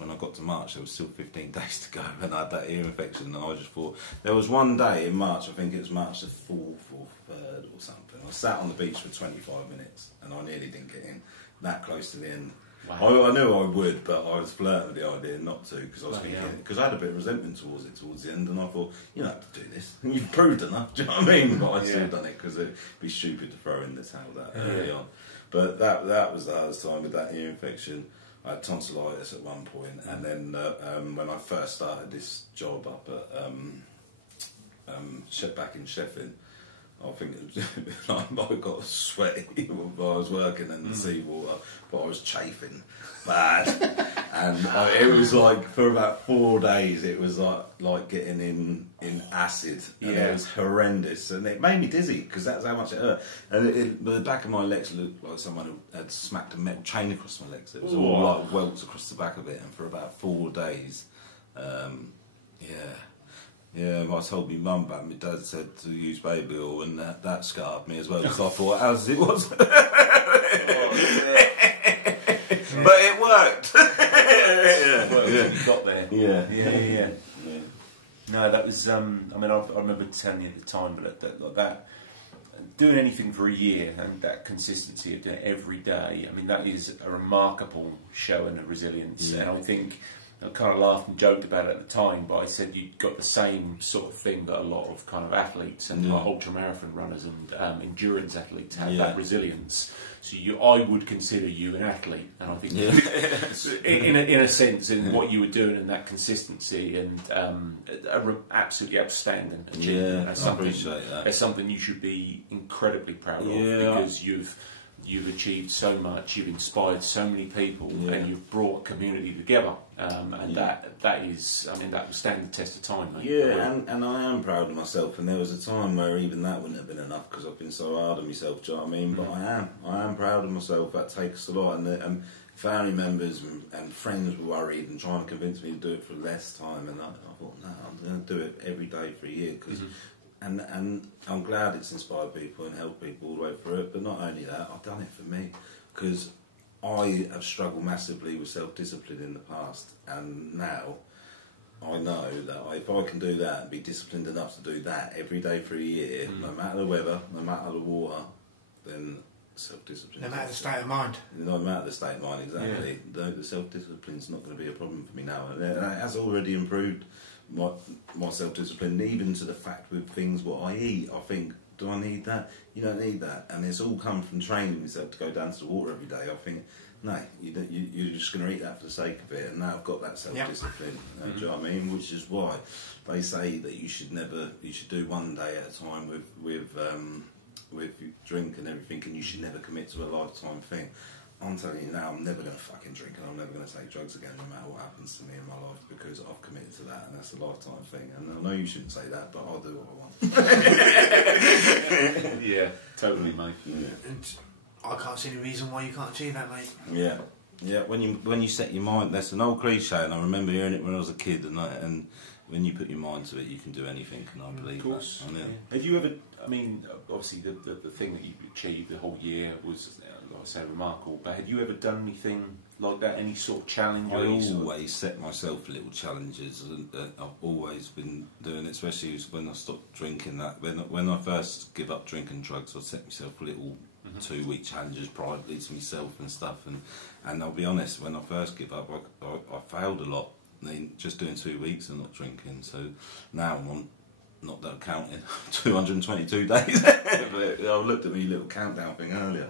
I got to March, there was still 15 days to go, and I had that ear infection, and I just thought, there was one day in March, I think it was March the 4th or 3rd or something, I sat on the beach for 25 minutes, and I nearly didn't get in, that close to the end. Wow. I knew I would, but I was flirting with the idea not to, because I was thinking, because I had a bit of resentment towards the end, and I thought, you don't have to do this. You've proved enough. Do you know what I mean? But I still done it because it'd be stupid to throw in the towel that early on. But that was the hardest time with that ear infection. I had tonsillitis at one point, and then when I first started this job up at back in Sheffield, I think it was I got sweaty while I was working in the seawater, but I was chafing bad, and it was like for about 4 days it was like getting in acid, and it was horrendous, and it made me dizzy because that's how much it hurt. And the back of my legs looked like someone who had smacked a metal chain across my legs. It was all like welts across the back of it, and for about 4 days, Yeah, I told my mum about my dad said to use baby oil, and that scarred me as well, because I thought, as it was. But it worked. You got there. Yeah. No, that was, I remember telling you at the time, but that doing anything for a year, and that consistency of doing it every day, I mean, that is a remarkable show and a resilience. Yeah. And I think, I kind of laughed and joked about it at the time, but I said you got the same sort of thing that a lot of kind of athletes and like ultramarathon runners and endurance athletes have, that resilience. So I would consider you an athlete, and I think in a sense, in what you were doing and that consistency, and absolutely outstanding achievement. Yeah, I appreciate that. It's something you should be incredibly proud of, because you've achieved so much, you've inspired so many people, and you've brought a community together, and that is, I mean, that will stand the test of time, mate. Yeah, and I am proud of myself, and there was a time where even that wouldn't have been enough, because I've been so hard on myself, do you know what I mean? But I am proud of myself. That takes a lot, and family members and friends were worried and trying to convince me to do it for less time, and I thought, no, I'm going to do it every day for a year, because and I'm glad it's inspired people and helped people all the way through it. But not only that, I've done it for me, because I have struggled massively with self-discipline in the past, and now I know that if I can do that and be disciplined enough to do that every day for a year, no matter the weather, no matter the water, then self-discipline. No matter the state of mind. No matter the state of mind, exactly. The self-discipline's not going to be a problem for me now, and it has already improved my self-discipline, even to the fact with things what I eat. I think, do I need that? You don't need that. And it's all come from training myself to go down to the water every day. I think No, you're just going to eat that for the sake of it, and now I've got that self-discipline. Do you know what I mean? Which is why they say that you should do one day at a time with drink and everything, and you should never commit to a lifetime thing. I'm telling you now, I'm never going to fucking drink, and I'm never going to take drugs again, no matter what happens to me in my life, because I've committed to that, and that's a lifetime thing. And I know you shouldn't say that, but I'll do what I want. Yeah, totally, mate. Yeah. And I can't see any reason why you can't achieve that, mate. Yeah. Yeah, when you set your mind, that's an old cliche, and I remember hearing it when I was a kid, and when you put your mind to it, you can do anything, and I believe of course. that. Yeah. Have you ever, I mean, obviously the thing that you achieved the whole year was, like I say, remarkable, but have you ever done anything like that, any sort of challenge? I always set myself little challenges, and I've always been doing it, especially when I stopped drinking. That when I first give up drinking drugs, I set myself little 2-week challenges privately to myself and stuff, and I'll be honest, when I first give up, I failed a lot. Just doing 2 weeks and not drinking. So now I'm on, not that I'm counting, 222 days. I looked at my little countdown thing earlier.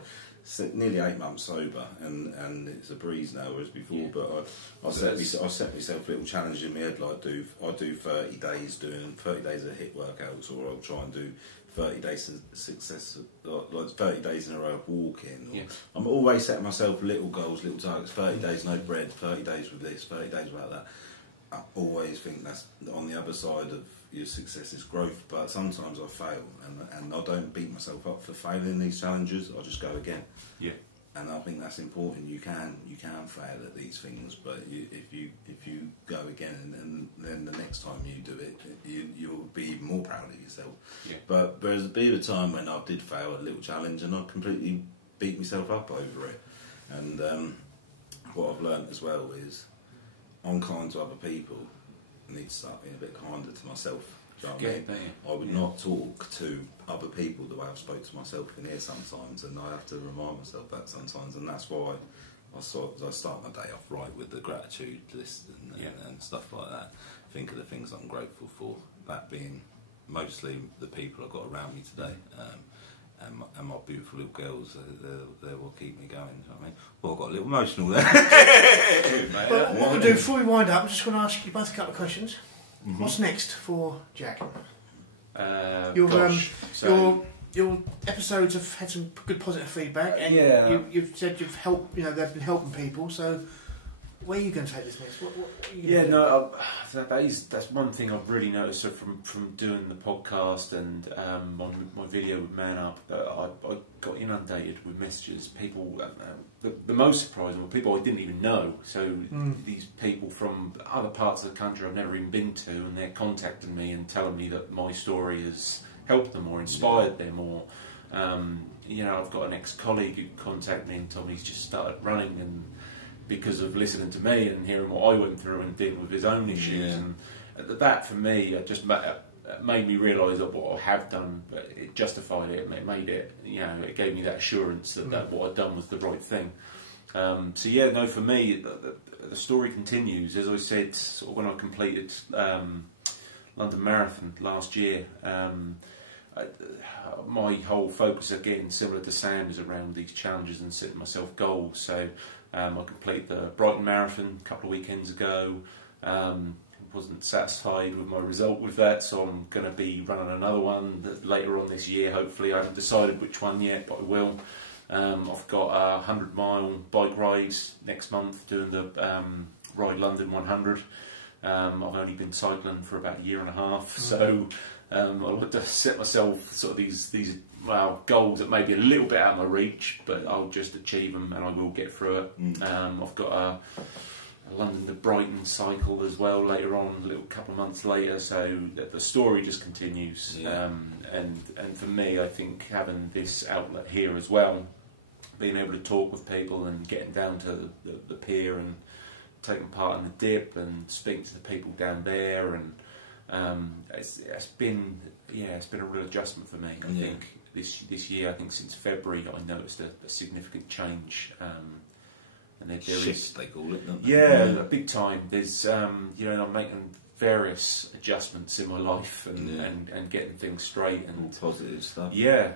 Nearly 8 months sober, and it's a breeze now, whereas before. But I set myself little challenges in my head, like I do 30 days doing 30 days of HIIT workouts, or I'll try and do 30 days of success, like 30 days in a row of walking. Yeah. I'm always setting myself little goals, little targets. 30 days no bread, 30 days with this, 30 days without that. I always think that's on the other side of your success is growth, but sometimes I fail, and I don't beat myself up for failing these challenges. I just go again. Yeah. And I think that's important. You can fail at these things, but if you go again, and then the next time you do it, you'll be even more proud of yourself. Yeah. But there's a bit of time when I did fail a little challenge, and I completely beat myself up over it. And what I've learned as well is, I'm kind to other people. I need to start being a bit kinder to myself. Do you know what I mean? I would not talk to other people the way I've spoke to myself in here sometimes, and I have to remind myself that sometimes, and that's why I start my day off right with the gratitude list and stuff like that. Think of the things I'm grateful for, that being mostly the people I've got around me today, and my beautiful little girls. They will keep me going. You know what I mean? Well, I got a little emotional there. Well, what we'll do before we wind up, I'm just going to ask you both a couple of questions. What's next for Jack? Your episodes have had some good positive feedback, and you've said you've helped. You know, they've been helping people. So, where are you going to take this next? That's one thing I've really noticed from doing the podcast and my video with Man Up. I got inundated with messages. People, the most surprising were people I didn't even know. So these people from other parts of the country I've never even been to, and they're contacting me and telling me that my story has helped them or inspired them, or I've got an ex-colleague who contacted me and told me he's just started running, and because of listening to me and hearing what I went through and dealing with his own issues, and that for me just made me realise that what I have done, it justified it, it made it, it gave me that assurance that what I'd done was the right thing. For me, the story continues. As I said, sort of when I completed London Marathon last year, my whole focus, again, similar to Sam, is around these challenges and setting myself goals. So I completed the Brighton Marathon a couple of weekends ago. Wasn't satisfied with my result with that, so I'm going to be running another one later on this year, hopefully. I haven't decided which one yet, but I will. I've got a 100-mile bike ride next month, doing the Ride London 100. I've only been cycling for about a year and a half, so I want to set myself sort of these goals that may be a little bit out of my reach, but I'll just achieve them and I will get through it. I've got a London to Brighton cycle as well later on, a little couple of months later, so the story just continues. And for me, I think having this outlet here as well, being able to talk with people and getting down to the pier and taking part in the dip and speaking to the people down there, and it's been a real adjustment for me. I think this year, I think since February, I noticed a significant change. And there shift, they call it, don't they? Yeah, big time. There's I'm making various adjustments in my life and getting things straight and all positive stuff. Yeah.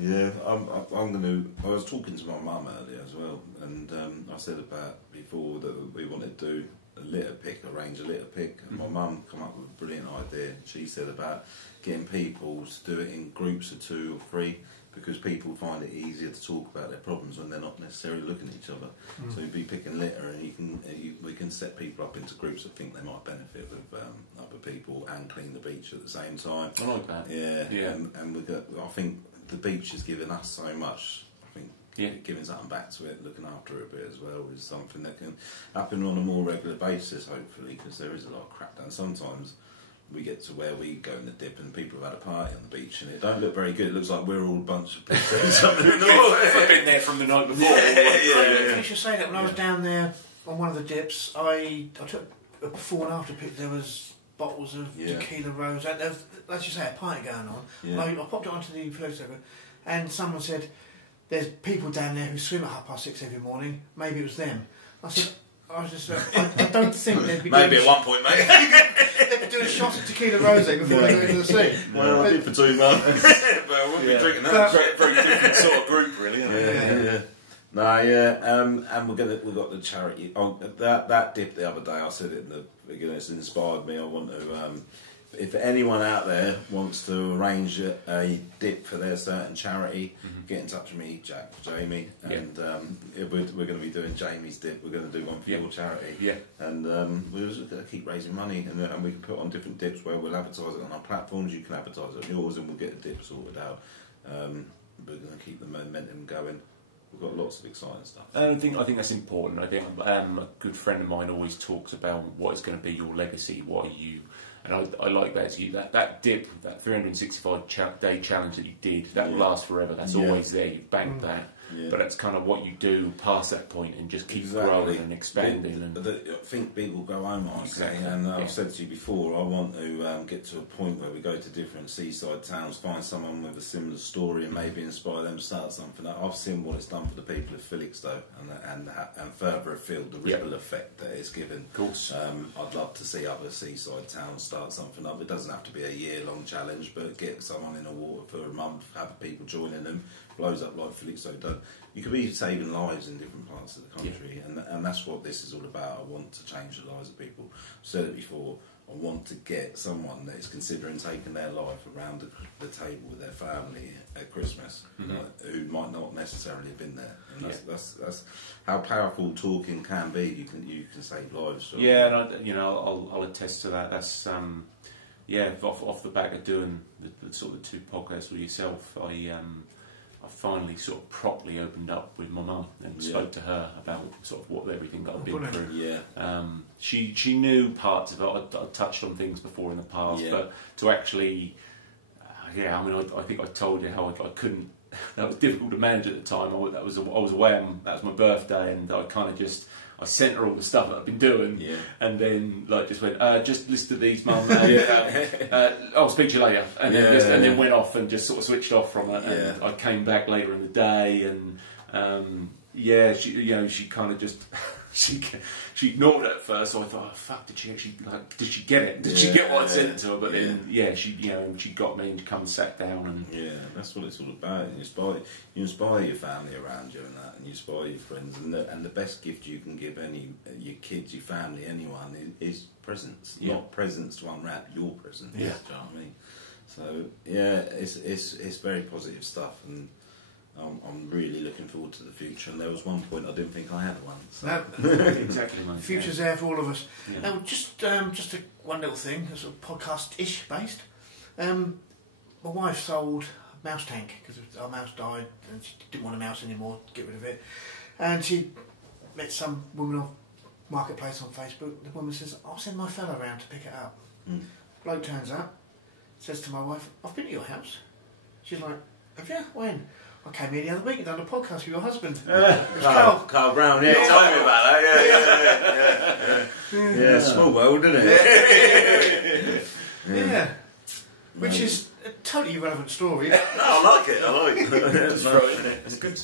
Yeah, I'm going to. I was talking to my mum earlier as well, and I said about before that we wanted to do a litter pick, arrange a litter pick, and my mum come up with a brilliant idea. She said about getting people to do it in groups of 2 or 3, because people find it easier to talk about their problems when they're not necessarily looking at each other. So you'd be picking litter, and we can set people up into groups that think they might benefit with other people and clean the beach at the same time. I like that. Yeah. And I think the beach has given us so much. I think giving something back to it, looking after it a bit as well, is something that can happen on a more regular basis, hopefully, because there is a lot of crap down. Sometimes we get to where we go in the dip and people have had a party on the beach and it don't look very good. It looks like we're all a bunch of people. I've been there from the night before. You should say that when I was down there on one of the dips, I took a before and after pic. There was bottles of tequila rose, and there was, let's just say, a party going on. Yeah. I popped it onto the photo server, and someone said, "There's people down there who swim at 6:30 every morning. Maybe it was them." I said, I don't think they'd be maybe at one point, mate. they'd be doing shots of tequila rose before they go into the sea. Well, I did for 2 months, but I wouldn't be drinking that. Very different sort of group, really. Yeah. No, and we've got the charity. That dip the other day, I said it in the beginning. It's inspired me. I want to. If anyone out there wants to arrange a dip for their certain charity, get in touch with me, Jack, Jamie, and we're going to be doing Jamie's dip. We're going to do one for your charity, and we're just going to keep raising money, and we can put on different dips where we'll advertise it on our platforms. You can advertise it on yours, and we'll get the dip sorted out. We're going to keep the momentum going. We've got lots of exciting stuff. I think that's important. I think a good friend of mine always talks about what is going to be your legacy. What are you? And I like that. That dip, that 365-day challenge that you did, that will last forever. That's always there. You banked that. Yeah. But that's kind of what you do past that point and just keep growing and expanding. I think people go home, and I've said to you before, I want to get to a point where we go to different seaside towns, find someone with a similar story and maybe inspire them to start something. I've seen what it's done for the people of Felixstowe and further afield, the ripple effect that it's given. Of course. I'd love to see other seaside towns start something up. It doesn't have to be a year-long challenge, but get someone in the water for a month, have people joining them, blows up like Felixstowe does. You could be saving lives in different parts of the country, and that's what this is all about. I want to change the lives of people. I've said it before, I want to get someone that is considering taking their life around the table with their family at Christmas, who might not necessarily have been there. And that's how powerful talking can be. You can save lives. So. Yeah, and I'll attest to that. That's off the back of doing the sort of 2 podcasts with yourself, I finally sort of properly opened up with my mum and spoke to her about sort of everything that I've been through. Yeah. She knew parts of it. I touched on things before in the past, but to actually, I think I told you how I couldn't. That was difficult to manage at the time. I was away. That was my birthday, and I kind of just. I sent her all the stuff that I've been doing, and then just went, just listen to these, Mum. I'll speak to you later, and then went off and just sort of switched off from it. And I came back later in the day, and she kind of just she ignored it at first. So I thought, oh fuck, did she actually did she get it? Did she get what I sent to her? But then she got me and come and sat down and that's what it's all about. You inspire your family around you and that, and you inspire your friends. And the best gift you can give your kids, your family, anyone is presents. Not presents to unwrap, your present. Yeah, do you know what I mean? So it's very positive stuff, and I'm really looking forward to the future. And there was one point I didn't think I had one. So. No, exactly. The future's there for all of us. Now, just one little thing, sort of podcast-ish based. My wife sold a mouse tank because our mouse died, and she didn't want a mouse anymore. Get rid of it. And she met some woman on Marketplace on Facebook. The woman says, "I'll send my fella around to pick it up." Bloke turns up, says to my wife, "I've been to your house." She's like, "Have you? When?" "I came here the other week and done a podcast with your husband." Carl Brown, tell me about that. Yeah, small world, isn't it? Yeah. Which is a totally irrelevant story. No, I like it. It's brilliant, isn't it? It's good.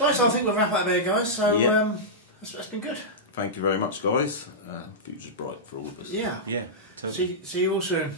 Right, so I think we'll wrap up there, guys. So that's been good. Thank you very much, guys. Future's bright for all of us. Yeah. Yeah. Totally. See you all soon.